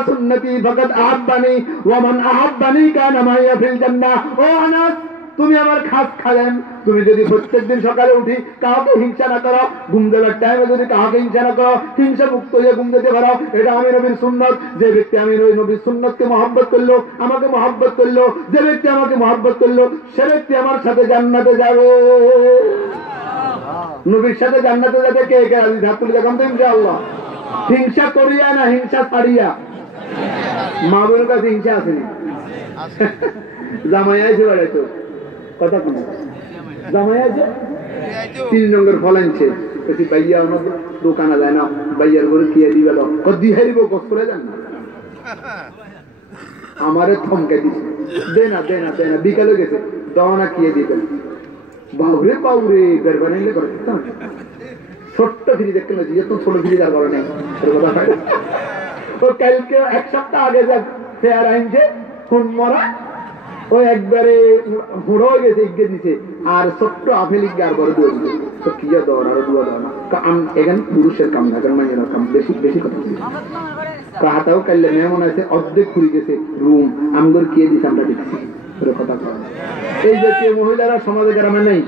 সুন্নতি ফাকাদ আহাব্বানি ওয়া মান আহাব্বানি কানা মাইয়া ফিল জান্নাহ। ও আনাস, তুমি আমার খাস খালেন, তুমি যদি প্রত্যেকদিন সকালে উঠি কাউকে হিংসা না করো, ঘুম দেওয়ার টাইমে যদি কাউকে হিংসা না করো, হিংসা মুক্ত হয়ে ঘুম দিতে পারো, এটা আমি নবীর সুন্নত। যে ব্যক্তি আমি নবীর সুন্নতকে মহব্বত করলো, আমাকে মহব্বত করলো, যে ব্যক্তি আমাকে মহব্বত করলো, সে ব্যক্তি আমার সাথে জান্নাতে যাবে। নবীর সাথে জান্নাতে যাবে কে কে রাজি? হাত তুলে দেখান তো ইনশাআল্লাহ। হিংসা করিয়া না হিংসা ছাড়িয়া। মা বোনের কাছে হিংসা আসেনি? জামাই আছে বেড়াইতো কথা কোন জামাই আছে 3 নম্বর ফল আনছে, ভাইয়া আমার দোকানে যায় না, ভাইয়ার ঘরে কিয়ে দিবে দিয়ে দিব গোস করে যান না, আমারে থমকে দিছে, দে না দে না দে না, বিকালে গেছে দাও না কিয়ে দিবেন। বাউরে বাউরে বের বানাইলে করে ছোট্ট ফ্রি দেখতে পাচ্ছি, যে তো ছোট ফ্রি যার করে নেই ও কালকে 1 সপ্তাহ আগে যা ফেয়ার আনছে খুন মরা, ও একবারে হুড়ো গেছে, ইগে দিছে, আর ছোট্ট আপেল ইগে আর বড় দুয়া দিছে। তো কি যা দৌড় আরো দুয়া দাও না, এখানে পুরুষের কাম না, কারণ মাইয়ের কাম বেশি বেশি কথা হাতাও কাইলে মেমন আছে অর্ধেক ঘুরে গেছে রুম আমগর কে দিছে আমরা দেখছি কথা কয়। এই যে মহিলারা সমাজে গ্রামে নেই,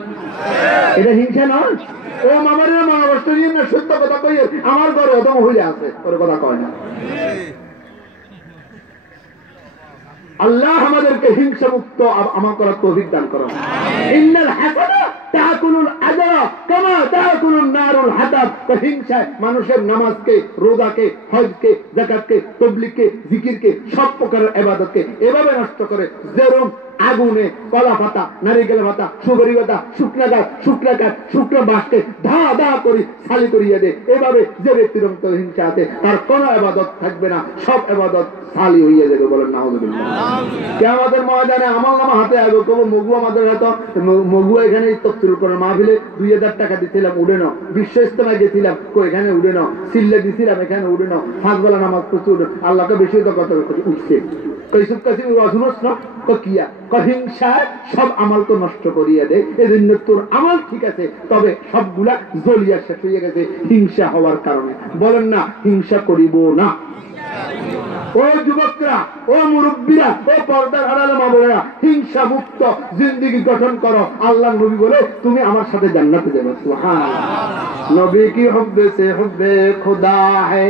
এটা হিংসা নয়। ও মামার মা অবস্থা নিয়ে না সত্য কথা কই, আমার ঘরে অত মহিলা আছে ওর কথা কয় না। আল্লাহ আমাদেরকে হিংসা মুক্ত আমল করার তৌফিক দান করুন। ইন্নাল হাসানা তাকুলুল আজরা কামা তাকুলুন নারুল হাতাব। হিংসায় মানুষের নামাজকে, রোজাকে, হজকে, যাকাতকে, তাবলীগকে, জিকিরকে, সব প্রকারের ইবাদতকে এভাবে নষ্ট করে যেরকম আগুনে কলা পাতা, নারিকেল পাতা, সুপারি পাতা, শুকনা গাছ, শুকনা কাঠ, শুকনো বাঁশকে ধা ধা করে খালি করিয়ে দেয়। এভাবে যে ব্যক্তির অন্তর হিংসা আছে তার কোন ইবাদত থাকবে না, সব ইবাদত খালি হইয়া যাবে। বলেন নাউযুবিল্লাহ। কিয়ামতের ময়দানে আমল নামা হাতে আগে কব মগু আমাদের হাতে মগু এখানে তফসিল করে মাহফিলে 2000 টাকা দিছিলাম উড়ে নাও, বিশ্ব ইজতেমায় গেছিলাম কো এখানে উড়ে নাও, সিল্লে দিছিলাম এখানে উড়ে নাও, 5 বেলা নামাজ পড়তে উঠে আল্লাহকে বেশি তো কথা উঠছে কইসুক কাছে শুনোস না কিয়া হিংসা সব আমল তো নষ্ট করিয়া দেয়। এজন্য তোর আমল ঠিক আছে, তবে সবগুলা জ্বলিয়া শেষ হয়ে গেছে হিংসা হওয়ার কারণে। বলেন না হিংসা করিব না। ও যুবকরা, ও মুরব্বীরা, ও পর্দার আড়ালে মা বোনেরা, হিংসা মুক্ত জিন্দেগি গঠন করো। আল্লাহ নবী বলে তুমি আমার সাথে জান্নাতে যাবে। সুবহানাল্লাহ। নবী কি হুব্বে সে হুব্বে খুদা है,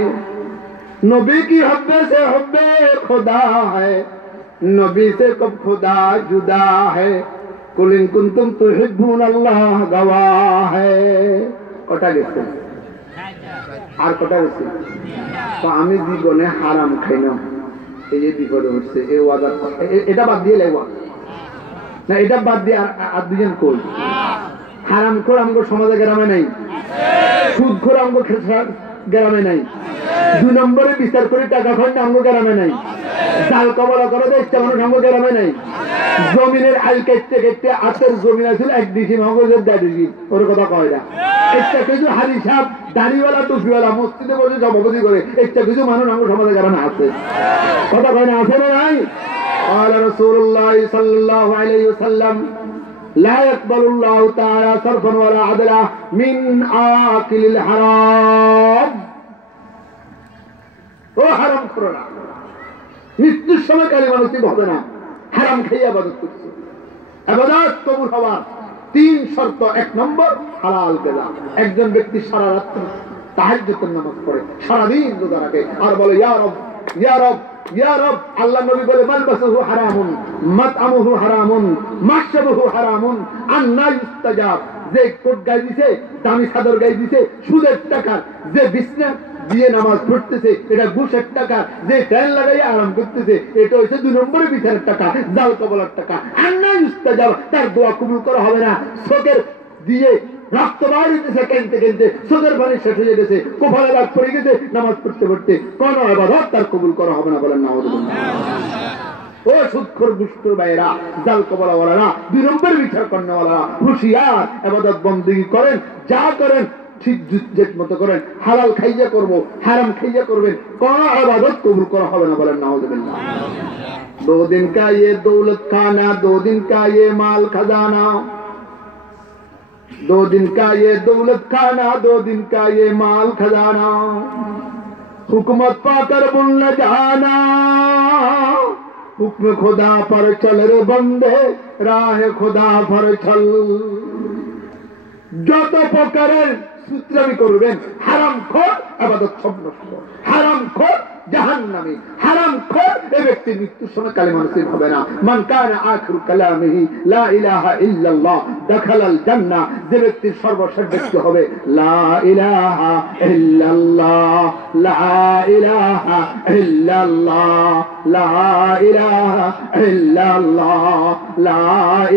नबी की हब्बे से हब्बे खुदा है, नबी से कब खुदा जुदा है, कुल इन कुंतुम तुहिब्बुन अल्लाह गवाह है। কটা গেছে আর কটা গেছে? তো আমি জীবনে হারাম খাই না, এই যে বিপদে হচ্ছে এই ওয়াদা, এটা বাদ দিয়ে লাগবা না, এটা বাদ দিয়ে আর দুজন কই হারাম খোর আমগো সমাজে গ্রামে নাই, সুদ খোর আমগো গ্রামে নাই, 2 নম্বরে বিচার করে টাকা খন্ড আমগো গ্রামে নাই, জাল কবলা করে দেখতে মানুষ আমগো গ্রামে নাই, জমিনের আইল কেটে কেটে আতের জমিন আছিল 1 ডিসি মগজের 1.5 ডিসি, ওর কথা কয় না। একটা কিছু হাজি সাহেব দাড়িওয়ালা টুপিওয়ালা মসজিদে বসে সভাপতি করে, একটা কিছু মানুষ আমগো সমাজে গ্রামে আছে, কথা কয় না, আছে না নাই? قال رسول الله صلى الله عليه وسلم لا يقبل الله تعالى صرفا ولا عدلا من آكل الحرام। ও হারাম করো না, মৃত্যুর সময় কালিমা নসিব হবে না, হারাম খেয়ে ইবাদত করছে। ইবাদত কবুল হওয়ার 3 শর্ত। 1 নম্বর হালাল গিজা। একজন ব্যক্তি সারা রাত তাহাজ্জুদের নামাজ পড়ে, সারা দিন রোজা রাখে আর বলে ইয়া রব ইয়া রব ইয়া রব। আল্লাহ নবী বলে মালবাসুহু হারামুন, মাতআমুহু হারামুন, মাশরাবুহু হারামুন, আন্না ইস্তাজাব। যে কোট গায়ে দিছে, দামি চাদর গায়ে দিছে, সুদের টাকা, যে বিছনা দিয়ে নামাজ পড়তেছে এটা ঘুষের টাকা, যে ফ্যান লাগাই আরাম করতেছে এটা হচ্ছে 2 নম্বরের বিচারের টাকা, জাল কবলার টাকা। আন্না ইস্তাজাব, তার দোয়া কবুল করা হবে না। চোখের দিয়ে রক্ত বাইরে দিতেছে, কেনতে কেনতে চোখের পানি শেষ হয়ে গেছে, কপালে দাগ পড়ে গেছে, নামাজ পড়তে পড়তে কোন ইবাদত তার কবুল করা হবে না। বলেন নাউযুবিল্লাহ। ও সুদখোর দুষ্টর ভাইরা, জাল কবলাওয়ালারা, 2 নম্বরের বিচার করেনওয়ালারা, হুঁশিয়ার, ইবাদত বন্দেগী করেন, যা করেন ঠিক জুত মতো করেন। হালাল খাইয়া করব, হারাম খাইয়া করবেন, কোন ইবাদত কবুল করা হবে না। বলেন নাউযুবিল্লাহ। 2 दिन का ये दौलत खाना, 2 दिन का ये माल खजाना, 2 दिन का ये दौलत खाना, 2 दिन का ये माल खजाना। हुकूमत पाकर बुन न जाना, हुक्म खुदा पर चल रे बंदे, राह खुदा पर चल। যত প্রকারের সূত্রামি করবেন হারামখোর ইবাদত সব নষ্ট, হারামখোর জাহান্নামী, হারামখোর এই ব্যক্তি মৃত্যুর সময় কালিমা নসিব হবে না। মান কানা আখিরু কালামিহি লা ইলাহা ইল্লাল্লাহ দাখালাল জান্নাহ, যে ব্যক্তির সর্বশেষ ব্যক্তি হবে লা ইলাহা ইল্লাল্লাহ, লা ইলাহা ইল্লাল্লাহ, লা ইলাহা ইল্লাল্লাহ, লা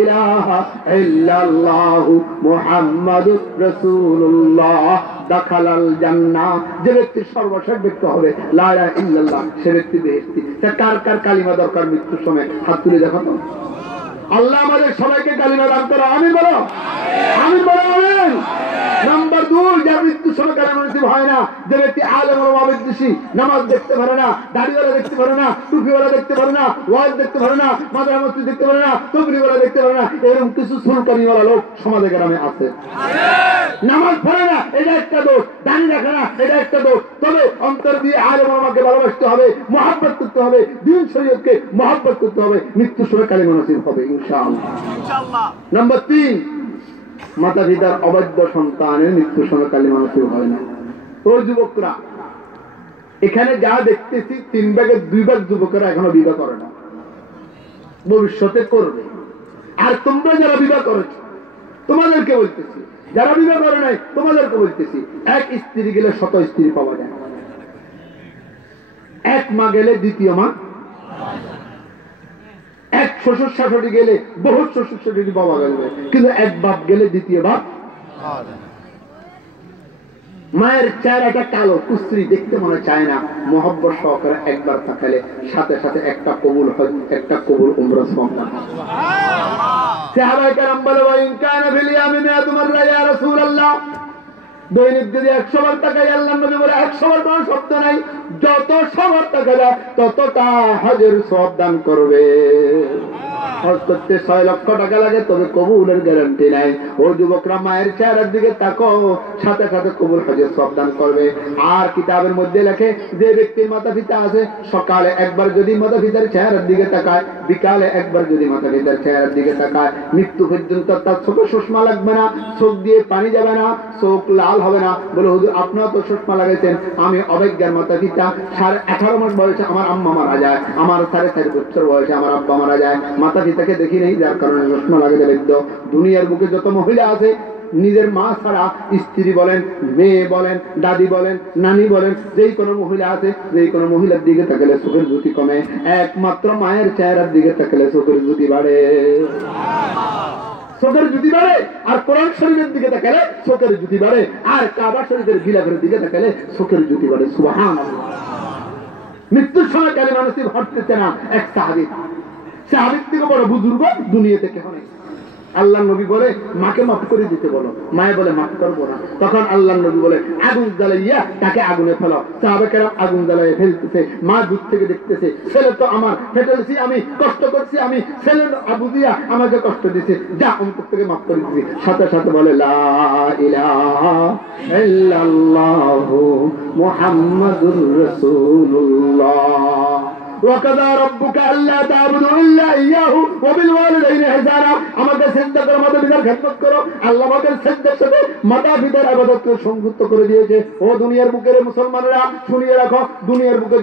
ইলাহা ইল্লাল্লাহ মুহাম্মাদুর রাসূলুল্লাহ দাখালাল জান্নাহ, যে ব্যক্তির সর্বশেষ ব্যক্তি হবে লা ইলাহা ইল্লাল্লাহ, সে ব্যক্তি বেহেশতি। কার কার কালিমা দরকার মৃত্যুর সময়? হাত তুলে দেখো তো। আল্লাহ আমাদের সবাইকে কালিমা দান করো, আমিন বলো, আমিন বলো, আমিন। নাম্বার 2, যার মৃত্যুর সময় কালিমা নসিব হয় না, যে ব্যক্তি আলেম ও আবেদশী, নামাজ দেখতে পারে না, দাড়িওয়ালা দেখতে পারে না, টুপিওয়ালা দেখতে পারে না, ওয়াজ দেখতে পারে না, মাদ্রাসা মসজিদ দেখতে পারে না, তবলিগওয়ালা দেখতে পারে না, এরকম কিছু সুলকানিওয়ালা লোক সমাজে গ্রামে আছে। নামাজ পড়ে না, এটা একটা দোষ, দাড়ি রাখে না, এটা একটা দোষ। তবে অন্তর দিয়ে আলেম ওলামাকে ভালোবাসতে হবে, মহব্বত করতে হবে, দ্বীন শরীয়তকে মহব্বত করতে হবে, মৃত্যুর সময় কালিমা নসিব হবে ইনশাআল্লাহ। নাম্বার 3, মাতা পিতার অবাধ্য সন্তানের মৃত্যুর সময় কালিমা নসিব হয় না। ও যুবকরা, এখানে যা দেখতেছি 3 ভাগের 2 ভাগ যুবকেরা এখনো বিবাহ করে না, ভবিষ্যতে করবে। আর তোমরা যারা বিবাহ করেছ তোমাদেরকে বলতেছি, যারা বিবাহ করে নাই তোমাদেরকে বলতেছি, এক স্ত্রী গেলে 100 স্ত্রী পাওয়া যায়, এক মা গেলে দ্বিতীয় মা, এক শ্বশুর শাশুড়ি গেলে বহু শ্বশুর শাশুড়ি পাওয়া যাবে, কিন্তু এক বাপ গেলে দ্বিতীয় বাপ। মায়ের চেহারাটা কালো কুস্ত্রী, দেখতে মনে চায় না, মহব্বত সহকারে একবার তাকালে সাথে সাথে একটা কবুল হজ, একটা কবুল উমরা সওয়াব। সাহাবায়ে কেরাম বলে, ওয়া ইন কানা ফিল ইয়ামি মিআতু মাররা ইয়া রাসূলুল্লাহ, দৈনিক যদি 100 বার তাকাই, আল্লাহর নবী বলে 100 বার কোনো শব্দ নাই, যত 100 বার তাকাবা ততটা হজের সওয়াব দান করবে। হজ করতে 6 লক্ষ টাকা লাগে, তবে কবুলের গ্যারান্টি নাই। ও যুবকরা, মায়ের চেহারার দিকে তাকাও, সাথে সাথে কবুল হজের সওয়াব দান করবে। আর কিতাবের মধ্যে লেখে, যে ব্যক্তির মাতা পিতা আছে, সকালে একবার যদি মাতা পিতার চেহারার দিকে তাকায়, বিকালে একবার যদি মাতা পিতার চেহারার দিকে তাকায়, মৃত্যু পর্যন্ত তার চোখে সুষমা লাগবে না, চোখ দিয়ে পানি যাবে না, চোখ লাল হবে না। বলে, হুজুর আপনিও তো সুষমা লাগাইছেন, আমি অবজ্ঞার মাতা পিতা, 18.5 মাস বয়সে আমার আম্মা মারা যায়, আমার 4.5 বছর বয়সে আমার আব্বা মারা যায়, মাতা পিতাকে দেখি নেই, যার কারণে সুষমা লাগে বেদ্য। দুনিয়ার বুকে যত মহিলা আছে, নিজের মা ছাড়া স্ত্রী বলেন, মেয়ে বলেন, দাদি বলেন, নানি বলেন, যেই কোনো মহিলা আছে, যেই কোনো মহিলার দিকে তাকালে চোখের জ্যোতি কমে, একমাত্র মায়ের চেহারার দিকে তাকালে চোখের জ্যোতি বাড়ে, চোখের জ্যোতি বাড়ে। আর কোরআন শরীফের দিকে তাকালে চোখের জ্যোতি বাড়ে, আর কাবা শরীফের গিলাফের দিকে তাকালে চোখের জ্যোতি বাড়ে। সুবহানাল্লাহ। মৃত্যুর সময় কালিমা নসিব হতেছে না এক সাহাবী, সাহাবীর থেকে বড় বুজুর্গ দুনিয়া থেকে হয়। আল্লাহ নবী বলে, মাকে মাফ করে দিতে বলো। মায়ে বলে, মাফ করবো না। তখন আল্লাহ নবী বলে, আগুন জ্বালাইয়া তাকে আগুনে ফেলাও। সাহাবাকেরা আগুন জ্বালাইয়া ফেলতেছে, মা দূর থেকে দেখতেছে, ছেলে তো আমার ফেটেছি, আমি কষ্ট করছি, আমি ছেলে আবু দিয়া আমাকে কষ্ট দিছে, যা অন্তর থেকে মাফ করে দিছি। সাথে সাথে বলে, লা ইলাহা ইল্লাল্লাহু মুহাম্মাদুর রাসূলুল্লাহ। وَقَضَى رَبُّكَ أَلَّا تَعْبُدُوا إِلَّا إِيَّاهُ وَبِالْوَالِدَيْنِ إِحْسَانًا। আমাকে সিজদা করো, মাতা পিতার খেদমত করো। আল্লাহ আমাকে সিজদার সাথে মাতা পিতার ইবাদতকে সংযুক্ত করে দিয়েছে। ও দুনিয়ার বুকের মুসলমানেরা, শুনিয়ে রাখো, দুনিয়ার বুকে